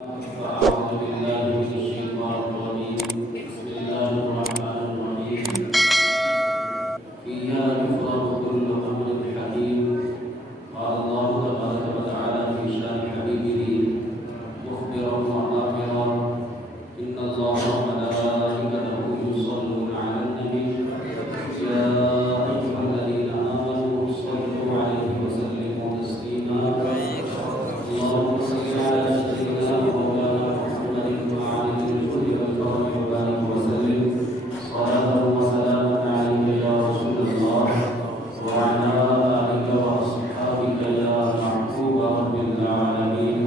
أعوذ بالله من الشيطان الرجيم بسم الله الرحمن الرحيم فيها يفرق كل أمر حكيم قال الله تبارك وتعالى في شأن حبيبه مخبرا وآخرا إن الله وملائكته يصلون على النبي يا أيها الذين آمنوا صلوا عليه وسلموا تسليما اللهم صل على سيدنا مولانا محمد وعلى آله وصحبه وبارك وسلم صلاة وسلاما عليك يا رسول الله وعلى آلك وأصحابك يا محبوب رب العالمين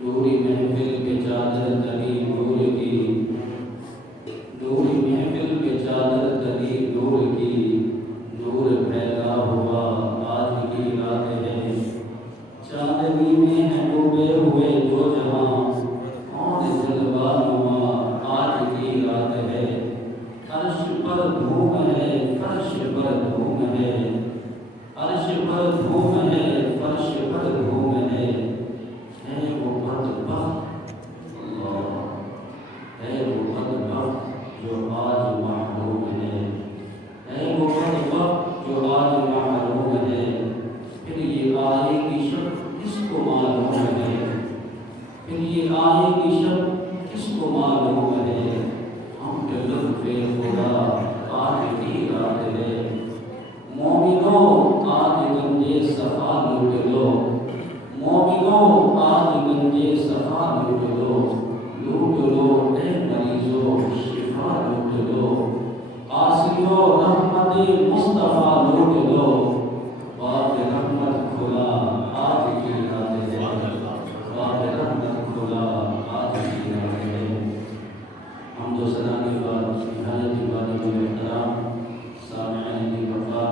نور محفل کے چادر تنی نور کی نور محفل کے چادر تنی نور کی نور پھیلا ہوا آج کی رات ہے چاندنی میں ہے ڈوبے ہوئے دو جہاں کون جلوہ نما آج کی رات ہے عرش پر دھوم ہے فرش پر دھوم ہے عرش پر دھوم ہے فرش پر دھوم ہے وہ بدبخت اللہ ہے وہ بدبخت جو آج محروم ہے وہ بدبخت جو آج محروم ہے پھر یہ آئے گی شب کس کو معلوم ہے پھر یہ آئے گی شب کس کو معلوم ہے ہم پہ لطف خدا آج کی رات ہے مومنوں آج گنجے صفا لوٹ لو مومنوں آج گنجے صفا لوٹ لو اے مریضوں شفا لوٹ لو آسیو رحمت مصطفیٰ لوٹ لو باب رحمت کھلا آج کی رات ہے باب رحمت کھلا آج کی رات ہے حمد و ثنا کے بعد نہایت عبادت و احترام سامعین کی وفا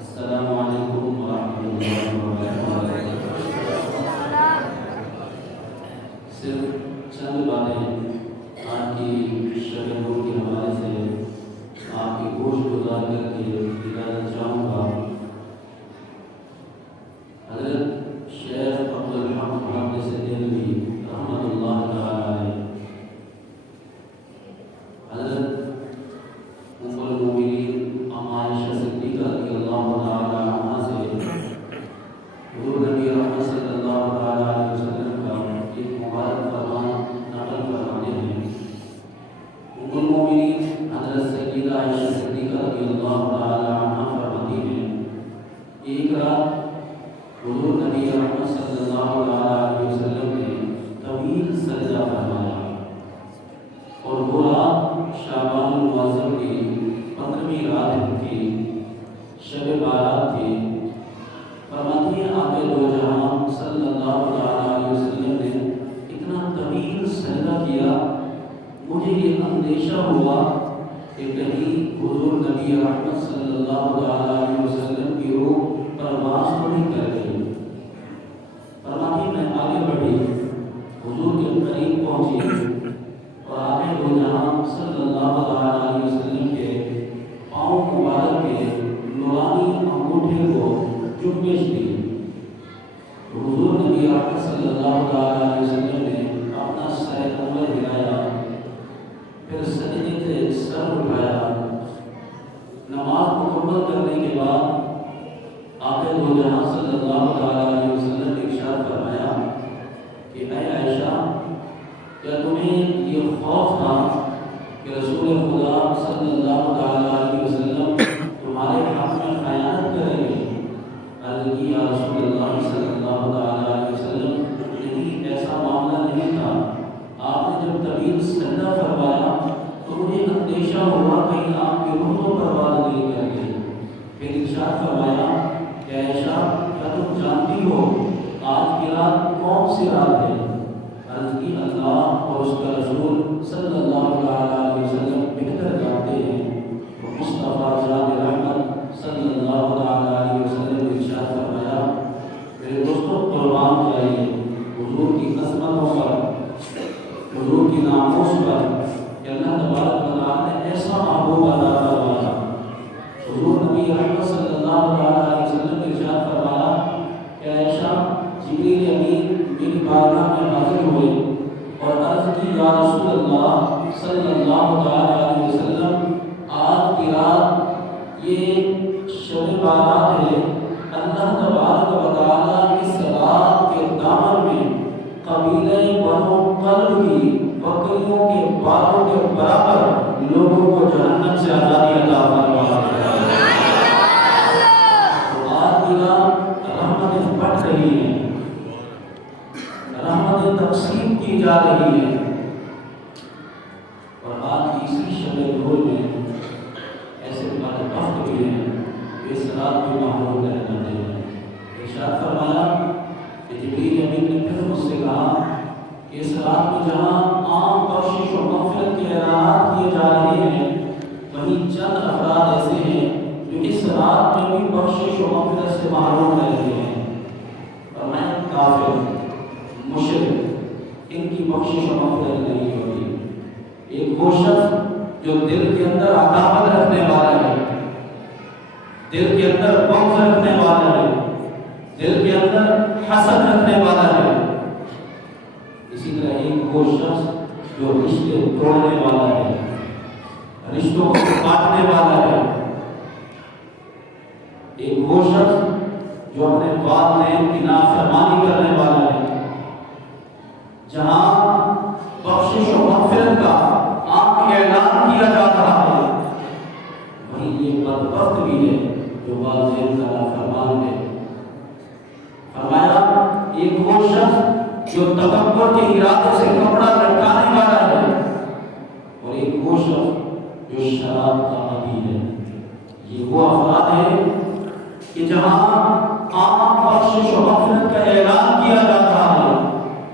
السلام علیکم ورحمۃ اللہ وبرکاتہ صرف چند باتیں آج کی شب نور کے حوالے سے آپ کی گوشت گزار کر کے اجازت چاہوں گا حضرت شیخ عبدالحق محمد دہلوی رحمۃ اللہ تعالی علیہ حضرت ام المؤمنین عائشہ صدیقہ رضی اللہ تعالی عنہا سے حضور نبی رحمت صلی اللہ تعالی علیہ وسلم کا ایک مبارک فرمان نقل فرماتے ہیں ام المؤمنین حضرت سیدہ عائشہ صدیقہ رضی اللہ تعالی عنہا فرماتی ہیں ایک رات حضور نبی رحمت صلی اللہ علیہ وسلم نے طویل سجدہ فرمایا اور وہ رات شعبان المعظم کی 15ویں رات تھی شب بارات تھی فرماتی ہیں آپ دو جہاں صلی اللہ علیہ وسلم نے اتنا طویل سجدہ کیا مجھے یہ اندیشہ ہوا کہ کہیں حضور نبی رحمت صلی اللہ علیہ وسلم کی روح پرواز تو نہیں کر گئی فرماتی میں آگے بڑھی حضور کے قریب پہنچی اور آگے دو جہاں صلی اللہ علیہ وسلم کے پاؤں مبارک کے نورانی انگوٹھے کو چنبش دی حضور نبی رحمت صلی اللہ علیہ وسلم نے اپنا سر انور ہلایا پھر سجدے سے سر اٹھایا نماز مکمل کرنے کے بعد آپ دو جہاں صلی اللہ علیہ وسلم نے ارشاد فرمایا کہ اے عائشہ کیا تمہیں یہ خوف تھا کہ رسول خدا صلی اللہ علیہ وسلم تمہارے حق میں خیانت کریں گے عرض کی یا رسول اللہ صلی اللہ علیہ وسلم نہیں ایسا معاملہ نہیں تھا آپ نے جب طویل سجدہ فرمایا تو مجھے اندیشہ ہوا کہیں آپ کی روح تو برباد نہیں کر گئی پھر ارشاد فرمایا کہ عائشہ کیا تم جانتی ہو آج کی رات کون سی رات ہے عرض کی اللہ اور اس کا رسول صلی اللہ علیہ وسلم بہتر جانتے ہیں تو مصطفیٰ جان رحمت صلی اللہ علیہ وسلم نے ارشاد فرمایا میرے دوستوں قربان جائیے حضور کی عظمتوں پر حضور کی ناموس پر کہ اللہ تبارک و تعالی نے ایسا محبوب عطا فرمایا حضور نبی رحمت صلی اللہ علیہ وسلم نے ارشاد فرمایا کہ عائشہ جبریل امین میری بارگاہ یا رسول اللہ صلی اللہ علیہ وسلم آج کی رات یہ شب بارات ہے، اللہ تبارک و تعالیٰ اس رات کے دامن میں قبیلہ بنو قلب کی بکریوں کے بالوں کے برابر لوگوں کو جہنم سے آزادی عطا فرمائے۔ آج کی رات رحمتیں بڑھ رہی ہیں، رحمتیں تقسیم کی جا رہی ہیں، اور آج کی اسی شب نور میں ایسے بدبخت بھی ہیں جو اس رات میں محروم رہ جاتے ہیں۔ ارشاد فرمایا کہ جبریل امین نے پھر مجھ سے کہا کہ اس رات میں جہاں عام بخشش و مغفرت کے اعلانات کیے جا رہے ہیں، وہیں چند افراد ایسے ہیں جو اس رات میں بھی بخشش و مغفرت سے محروم رہ رہے ہیں، اور میں کافر مشرک ان کی بخشش و مغفرت نہیں ہوگی۔ ایک وہ شخص جو دل کے اندر عداوت رکھنے والا ہے، دل کے اندر بغض رکھنے والا ہے، دل کے اندر حسد رکھنے والا ہے، اسی طرح ایک وہ شخص جو رشتے توڑنے والا ہے، رشتوں کو کاٹنے والا ہے، ایک وہ شخص جو اپنے والدین کی نافرمانی کرنے والا ہے۔ جہاں بخشش و مغفرت کا عام اعلان کیا جا رہا ہے، وہیں یہ بدبخت بھی ہے جو والدین کا نافرمان ہے۔ فرمایا ایک وہ شخص جو تکبر کے ارادے سے کپڑا لٹکانے والا ہے، اور ایک وہ شخص جو شراب کا عادی ہے۔ یہ وہ افراد ہیں کہ جہاں عام بخشش و مغفرت کا اعلان کیا جا رہا ہے،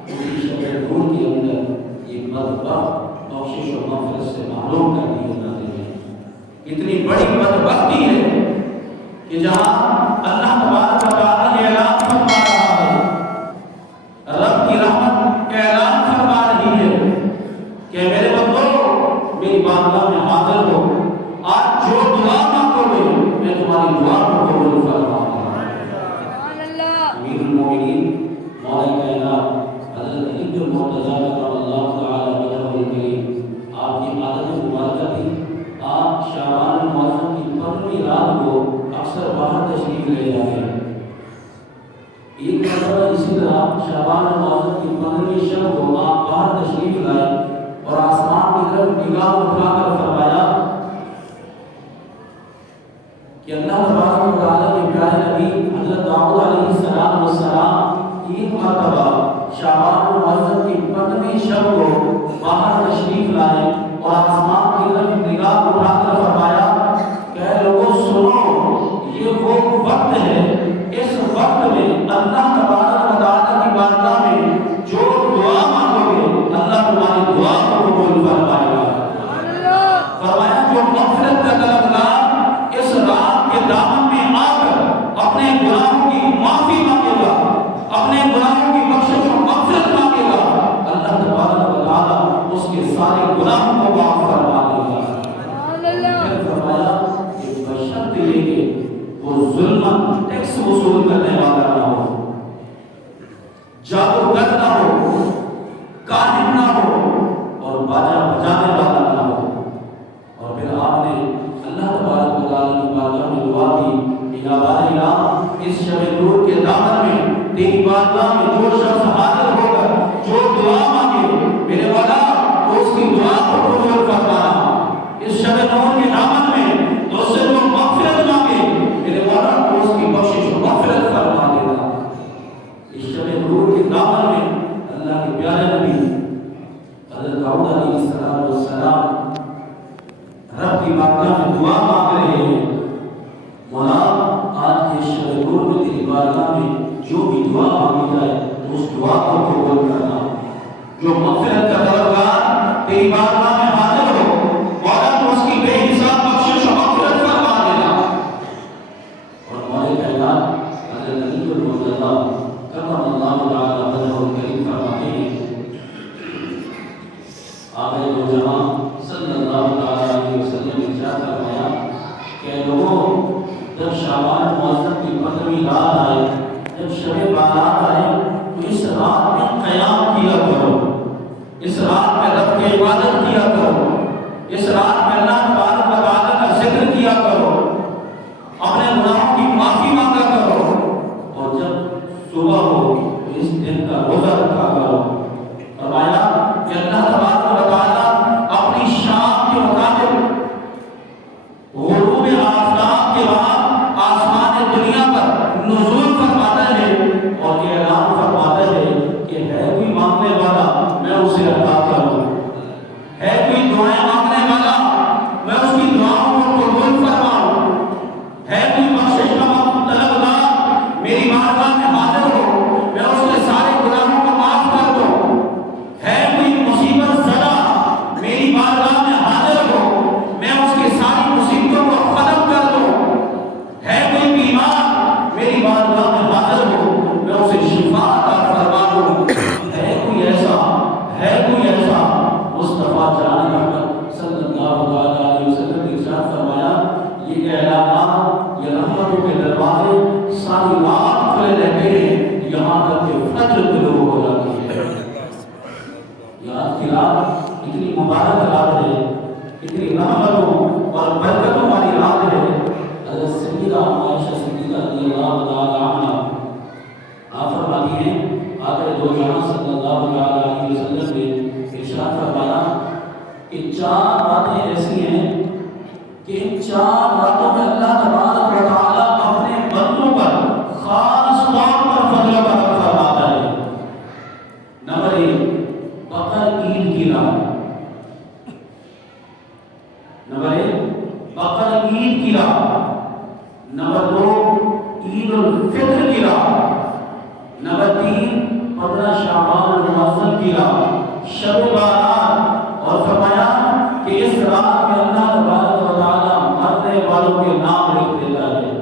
اسی شب نور کے اندر یہ بدبخت بخشش و مغفرت سے محروم کر دیے جاتے ہیں۔ اتنی بڑی بدبختی ہے کہ جہاں اللہ تبارک و تعالیٰ یہ اعلان فرما رہا ہے، رب کی رحمت کا اعلان فرما رہی ہے کہ میرے بندو میری بارگاہ میں حاضر ہو، آج جو دعا مانگو گے میں تمہاری دعا کو قبول فرماؤں گا۔ امیر المومنین مولا کائنات حضرت علی بن مرتضیٰ رضی اللہ تعالی عنہ الکریم، آپ کی عادت مبارکہ تھی آپ شعبان المعظم کی 15ویں رات کو اکثر باہر تشریف لے جاتے ہیں۔ ایک مرتبہ اسی طرح شعبان المعظم کی 15ویں شب کو آپ باہر تشریف لائے اور آسمان کی طرف نگاہ اٹھا کر فرمایا کہ اللہ تبارک و تعالیٰ کے پیارے نبی حضرت داؤد علیہ السلام ایک مرتبہ شعبان المعظم کی 15ویں شب کو باہر تشریف لائے اور آسمان کی طرف نگاہ اٹھا کر فرمایا کہ اے لوگوں سنو، یہ وہ وقت ہے، اس وقت میں اللہ تبارک و تعالیٰ کی بارگاہ میں جو دعا مانگو گے اللہ تمہاری دعا کو قبول فرمائے گا۔ فرمایا جو مغفرت کا طلبگار اس رات کے دامن میں آ کر اپنے گناہوں کی معافی مانگے گا، اپنے گناہوں کی بخشش و مغفرت مانگے گا، اللہ تبارک و تعالیٰ اس کے سارے گناہوں کو معاف فرما دے گا۔ پھر فرمایا کہ بشرط یہ کہ وہ ظلم ٹیکس وصول کرنے والا نہ ہو، جادوگر نہ ہو، کاہن نہ ہو، اور باجا بجانے والا نہ ہو۔ اور پھر آپ نے اللہ تبارک و تعالیٰ کی بارگاہ میں دعا کی کہ یا باری رام اس شب نور کے دامن میں تیری بارگاہ میں جو شخص حاضر ہو کر جو دعا مانگے میرے والا تو اس کی دعا کو قبول فرمانا، اس شب نور کے دامن میں تو اس سے جو مغفرت مانگے میرے والا تو اس کی بخشش و مغفرت فرما دینا۔ اس شب نور کے دامن میں اللہ کے پیارے نبی حضرت داؤد علیہ السلام رب کی بارگاہ میں دعا مانگ رہے ہیں، مولا آج کے شب نور میں تیری بارگاہ میں جو بھی دعا مانگی جائے تو اس دعا کو قبول کرنا، جو مغفرت کا طلبگار تیری بارگاہ میں حاضر ہو مولا تو اس کی بے حساب بخشش و مغفرت فرما دینا۔ اور مولا کائنات حضرت علی بن مرتضیٰ کرم اللہ تعالی وجہہ الکریم فرماتے ہیں، آقا دو جہاں صلی اللہ تعالی علیہ وسلم نے ارشاد فرمایا کہ لوگوں جب شعبان المعظم کی 15ویں رات آئے، جب شب بارات آئے تو اس رات میں قیام کیا کرو، اس رات میں عبادت کیا کرو، اس رات میں اللہ تبارک و تعالیٰ کا ذکر کیا کرو، اپنے گناہوں کی معافی مانگا کرو، اور جب صبح ہو تو اس دن کا روزہ رکھا کرو۔ فرمایا کہ اللہ تبارک و تعالیٰ اپنی شان کے مطابق غروب آفتاب کے بعد آسمان دنیا پر نزول فرماتا ہے اور یہ اعلان فرماتا ہے کہ ہے کوئی مانگنے والا میں اسے عطا کروں، ہے کوئی دعائیں مانگنے والا میں اس کی دعاؤں کو قبول فرماؤں، ہے کوئی بخشش کا طلبگار میری بارگاہ میں حاضر ہو میں اس کے سارے گناہوں کو معاف کر دوں، ہے کوئی مصیبت زدہ میری بارگاہ میں حاضر ہو میں اس کی ساری مصیبتوں کو ختم کر دوں، ہے کوئی بیمار میری بارگاہ میں حاضر ہو میں اسے شفا عطا فرما دوں، ہے کوئی ایسا مصطفیٰ جان محمد صلی اللہ علیہ وسلم نے ارشاد فرمایا یہ اعلانات یہ رحمتوں کے دروازے ساری رات کھلے رہتے ہیں یہاں تک کہ فجر طلوع ہو جاتی ہے۔ یہ آج کی رات اتنی مبارک رات ہے، اتنی رحمتوں اور برکتوں والی رات ہے۔ حضرت سیدہ عائشہ صدیقہ رضی اللہ تعالی عنہا آپ فرماتی ہیں آقا دو جہاں صلی اللہ علیہ وسلم نے ارشاد فرمایا کہ 4 باتیں ایسی ہیں کہ ان 4 باتوں میں اللہ تبارک و تعالیٰ اپنے بندوں پر خاص طور پر فضل و کرم فرماتا ہے۔ نمبر 1 بقر عید کی رات، نمبر 1 بقر عید کی رات، نمبر 2 عید الفطر کی رات، نمبر 3 15 شعبان المعظم کی رات شب بارات، اور فرمایا کہ اس رات میں اللہ تبارک و تعالیٰ مرنے والوں کے نام لکھ دیتا ہے،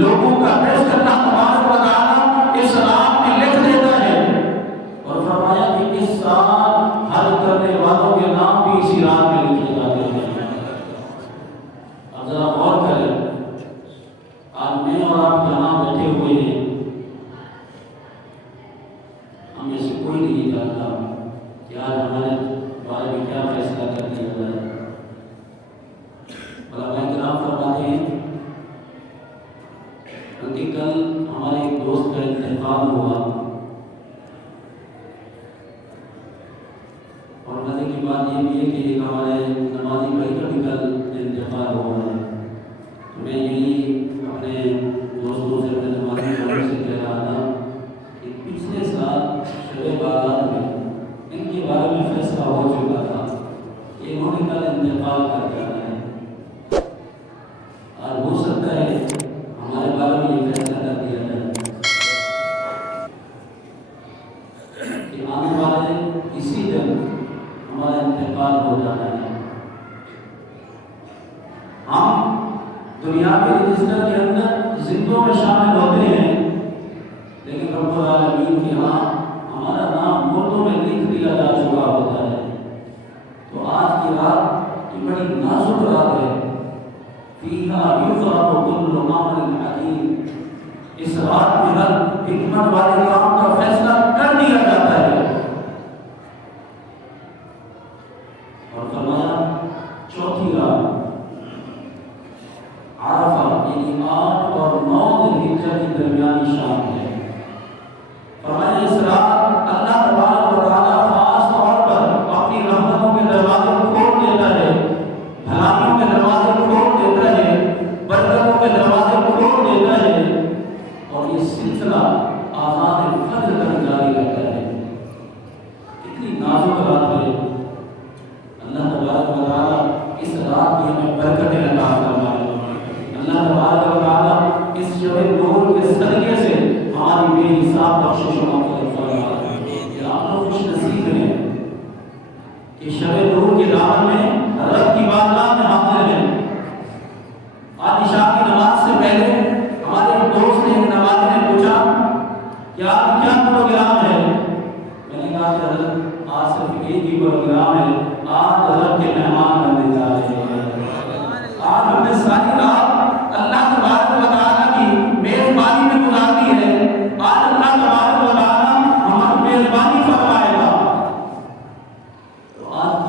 لوگوں کا رزق اللہ تبارک و تعالیٰ اس رات میں لکھ دیتا ہے، اور فرمایا کہ اس رات حج کرنے والوں کے نام بھی اسی رات میں لکھے جاتے ہیں۔ اب ذرا غور کریں، آج میں اور آپ جہاں بیٹھے ہوئے ہیں ہم میں سے کوئی نہیں جانتا کہ آج ہمارے بارے میں کیا فیصلہ کر دیا جائے۔ علماء کرام فرماتے ہیں کہ کل ہمارے ایک دوست کا انتقال ہوا، اور مزے کی بات یہ بھی ہے کہ ایک ہمارے نمازی بھائی کا بھی کل انتقال ہوا ہے۔ میں یہی اپنے دوستوں سے اپنے نمازی بھائی سے کہہ رہا تھا کہ پچھلے سال شب بارات میں ان کے بارے میں فیصلہ ہو چکا تھا کہ انہوں نے کل انتقال کر جانا ہے، اور ہو سکتا ہے ہمارے بارے میں یہ فیصلہ کر دیا جائے کہ آنے والے اسی دن ہمارا انتقال ہو جانا ہے۔ ہم دنیاوی رجسٹر کے اندر زندوں میں شامل ہوتے ہیں، لیکن رب العالمین کے ہاں ہمارا نام مردوں میں لکھ دیا جا چکا ہوتا ہے۔ تو آج کی رات یہ بڑی نازک رات ہے، فیہا یفرق کل امر حکیم، اس رات میں ہر حکمت والے کام کا فیصلہ کر دیا جاتا ہے۔ اور فرمایا چوتھی رات عرفہ یعنی 8 اور 9 ذی الحجہ کی درمیانی شام ہے۔ فرمایا اس رات اللہ تبارک و تعالیٰ خاص طور پر اپنی رحمتوں کے دروازے کھول دیتا ہے، بھلائیوں کے دروازے کھول دیتا ہے، برکتوں کے دروازے کھول دیتا ہے، اور یہ سلسلہ آزاد فجر تک جاری رہتا ہے۔ کتنی نازک رات ہے، اللہ تبارک و تعالیٰ اس رات کی ہمیں برکتیں عطا فرمائے۔ اللہ تبارک و تعالیٰ اس شب نور کے صدقے سے ہماری بے حساب بخشش و مغفرت فرمائے۔ آپ لوگ خوش نصیب ہیں کہ شب نور کے دامن میں رب کی بارگاہ میں حاضر ہیں۔ آج عشاء کی نماز سے پہلے ہمارے ایک دوست نے ایک نمازی نے پوچھا کہ آج کیا پروگرام ہے؟ میں نے کہا کہ حضرت آج صرف ایک ہی پروگرام ہے، آج رب کے مہمان بننے جا رہے ہیں۔ آج ہم نے ساری رات اللہ تبارک و تعالیٰ کی میزبانی میں گزارنی ہے، آج اللہ تبارک و تعالیٰ ہماری میزبانی فرمائے گا۔ تو آج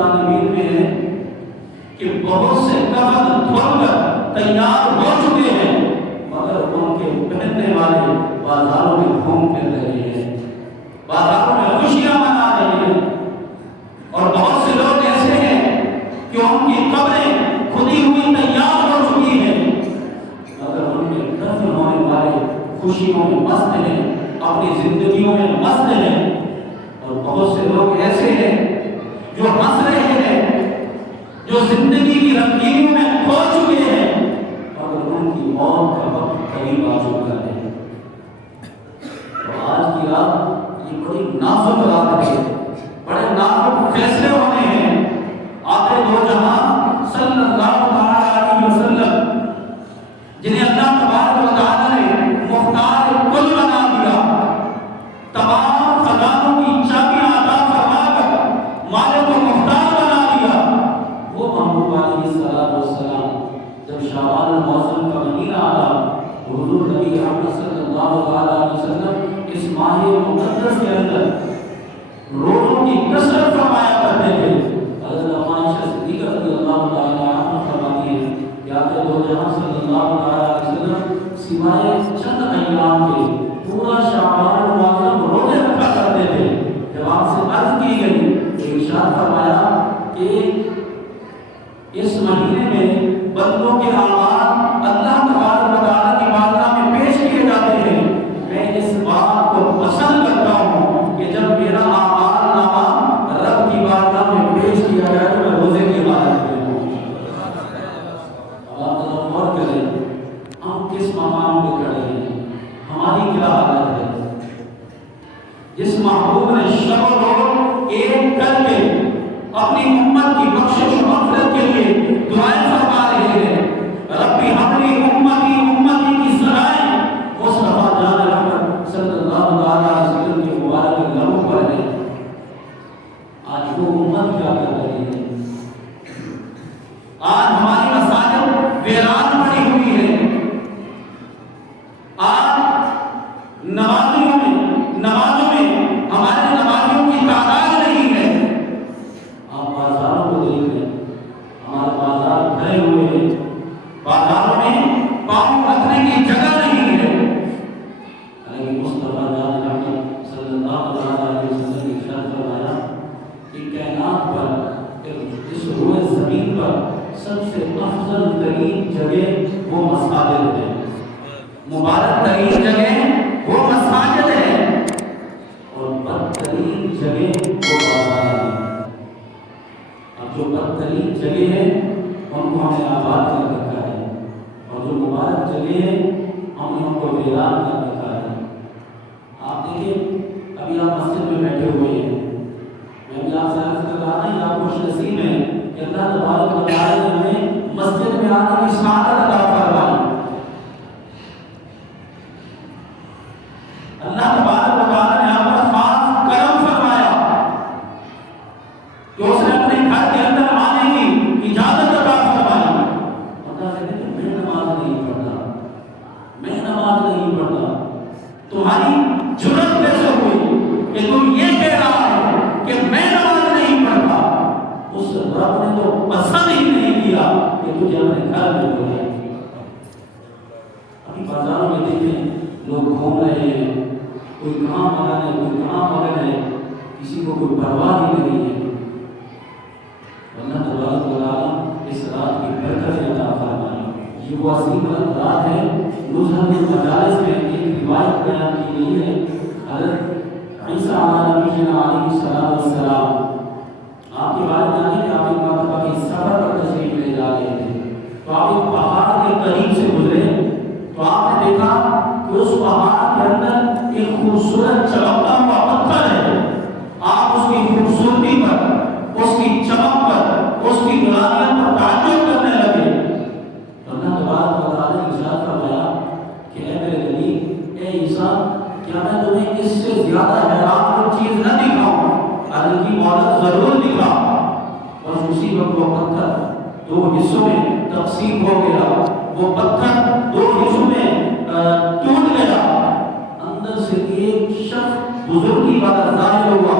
طالبین میں ہے کہ بہت سے کفن دھل کر تیار ہو چکے ہیں مگر ان کے پہننے والے بازاروں میں گھوم پھر رہے ہیں، بازاروں میں خوشیاں منا رہے ہیں، اور بہت سے لوگ ایسے ہیں کہ ان کی قبریں کھدی ہوئی تیار ہو چکی ہیں مگر ان میں دفن ہونے والے خوشیوں میں مست ہیں، اپنی زندگیوں میں مست ہیں، اور بہت سے لوگ ایسے ہیں جو ہنس رہے ہیں، جو زندگی کی رنگینیوں میں کھو چکے ہیں مگر ان کی موت کا وقت قریب آ چکا ہے۔ تو آج کی رات یہ بڑی نازک رات ہے، بڑے نازک فیصلے ہونے ہیں۔ آقا دو جہاں صلی اللہ علیہ وسلم جنہیں اللہ تبارک و تعالی نے مختار کل بنا دیا، تمام خزانوں کی چابیاں عطا فرما کر مالک و مختار بنا دیا، وہ محبوب علیہ السلام جب شعبان المعظم کا مہینہ آیا، حضور نبی احمد صلی اللہ علیہ وسلم اس ماہ مقدس کے اندر روزوں کی کثرت فرمایا کرتے تھے۔ حضرت عائشہ صدیقہ رضی اللہ تعالی عنہا فرماتی ہیں کہ آقا دو جہاں صلی اللہ علیہ وسلم سوائے چند ایام کے پورا شعبان المعظم روزے رکھا کرتے تھے۔ جب آپ سے عرض کی گئی تو ارشاد فرمایا کہ اس مہینے میں بندوں کے اعمال اللہ تبارک و تعالیٰ کی بارگاہ میں پیش کیے جاتے ہیں۔ میں اس بات کو پسند کرتا ہوں کہ جب میرا اعمال نامہ رب کی بارگاہ میں پیش کیا جائے تو میں روزے کی حالت میں ہوں۔ آپ ذرا غور کریں، ہم کس مقام پہ کھڑے ہیں، ہماری کیا حالت ہے؟ جس محبوب نے شب و روز ایک کر کے اپنی امت کی بخشش و مغفرت کے لیے دعائیں فرما رہے ہیں، ربی حملی امتی کی سرائیں مصطفیٰ جان رحمت صلی اللہ علیہ وسلم کے مبارک لبوں پر ہے۔ آج وہ امت کیا کر رہی ہے؟ آج ہماری مساجد ویران پڑی ہوئی ہے، آج نمازوں میں ہمارے نمازیوں کی تعداد نہیں ہے۔ آپ بازاروں کو دیکھ لیں، ہمارے بازار بھرے ہوئے ہیں، بازاروں میں پاؤں رکھنے کی جگہ نہیں ہے، لیکن مصطفیٰ جان رحمت صلی اللہ علیہ وسلم نے ارشاد فرمایا کہ کائنات پر اس روئے زمین پر سب سے افضل ترین جگہ وہ مساجد ہے، مبارک ترین جگہ وہ مساجد ہے، اور بدترین جگہ وہ بازار ہے۔ اب جو بدترین جگہ ہے ان کو ہم نے آباد کر رکھا ہے، اور جو مبارک جگہ ہے ہم نے ان کو ویران کر رکھا ہے۔ آپ دیکھیں، ابھی آپ مسجد میں بیٹھے ہوئے ہیں، میں بھی آپ سے عرض کر رہا تھا کہ آپ خوش نصیب ہیں کہ اللہ تبارک و تعالی نے ہمیں مسجد میں آنے کی سعادت عطا فرمائی۔ اللہ تبارک و تعالی نے آپ پر خاص کرم فرمایا کہ اس نے اپنے گھر کے اندر آنے کی اجازت عطا فرمائی۔ اللہ کہتے ہیں میں نماز نہیں پڑھتا، تمہاری جرأت کیسے ہوئی کہ تم یہ کہہ رہا ہے کہ میں نماز نہیں پڑھتا؟ اس رب نے تو پسند ہی نہیں کیا کہ تجھے اپنے گھر میں بلایا۔ ابھی بازاروں میں دیکھیں لوگ گھوم رہے ہیں، کوئی کہاں مگن ہے، کوئی کہاں مگن ہے، کسی کو کوئی پرواہ ہی نہیں ہے۔ اللہ تبارک و تعالی اس رات کی برکت عطا فرمائے۔ یہ وہ عظیم رات ہے۔ نزہت المجالس میں ایک روایت بیان کی گئی ہے، حضرت عیسیٰ علیہ السلام آپ کے بارے میں جانے کہ آپ ایک مرتبہ کے سفر پر تشریف لے جا رہے تھے، تو آپ ایک پہاڑ کے قریب سے گزرے، تو آپ نے دیکھا کہ اس پہاڑ کے اندر ایک خوبصورت چمکتا ہوا پتھر ہے۔ آپ اس کی خوبصورتی پر، اس کی چمک پر، اس کی نورانیت پر تعجب کرنے لگے۔ اللہ تبارک و تعالی نے ارشاد فرمایا کہ اے میرے نبی، اے عیسیٰ، کیا میں تمہیں اس سے زیادہ حیران چیز نہ دکھاؤں؟ اللہ کی مدد ضرور دکھا۔ اور اسی وقت وہ پتھر دو حصوں میں تقسیم ہو گیا، وہ پتھر دو حصوں میں ٹوٹ گیا، اندر سے ایک شخص بزرگی والا ظاہر ہوا،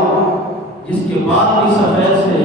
جس کے بال بھی سفید سے،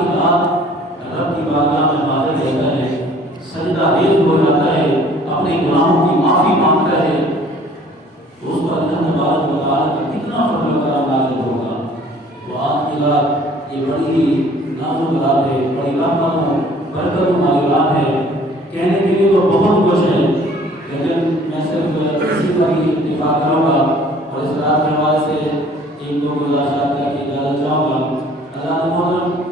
کی رات رب کی بارگاہ میں حاضر رہتا ہے، سجدہ ریز ہو جاتا ہے، اپنے گناہوں کی معافی مانگتا ہے، تو اس پر اللہ تبارک و تعالیٰ کا کتنا فضل و کرم نازل ہوگا۔ تو آج کی رات یہ بڑی ہی نازک رات ہے، بڑی رحمتوں برکتوں والی رات ہے۔ کہنے کے لیے تو بہت کچھ ہے، لیکن میں صرف اسی پر ہی اکتفا کروں گا اور اس رات کے حوالے سے ایک دو گزارشات کر کے اجازت چاہوں گا۔ اللہ محترم،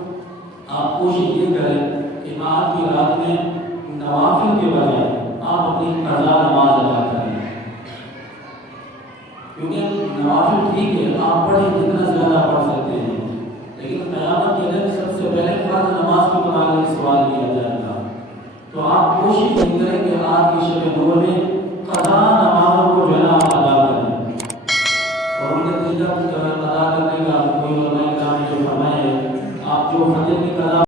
آپ کوشش یہ کریں کہ آج کی رات میں نوافل کے بجائے آپ اپنی قضا نماز ادا کریں، کیونکہ نوافل ٹھیک ہے آپ پڑھیں جتنا زیادہ پڑھ سکتے ہیں، لیکن قیامت کے دن سب سے پہلے فرض نماز کے متعلق سوال کیا جائے گا۔ تو آپ کوشش یہ کریں کہ آج کی شب نور میں قضا نمازوں کو جو ہے نا ادا کریں، اور ان کے نتیجہ ادا کرنے کا کوئی علماء کرام نے جو فرمایا ہے، آپ جو فجر کی قضا